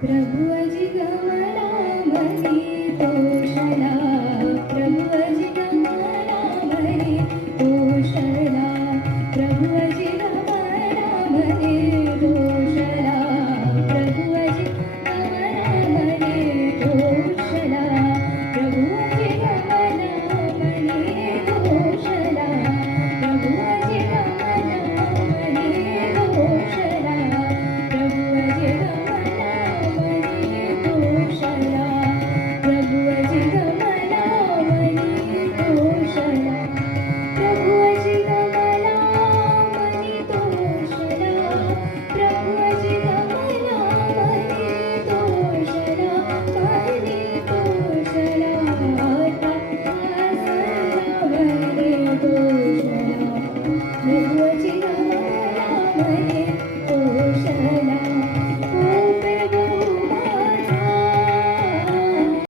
प्रभु अजी गमला मनी तोषला, प्रभु अजी गमला मनी तोषला, प्रभु अजी गमला मनी तोषला, प्रभु अजी गमला मनी तोषला, प्रभु अजी गमला मनी तोषला, प्रभु अजी गमला मनी तोषला, प्रभु अजी Thank you.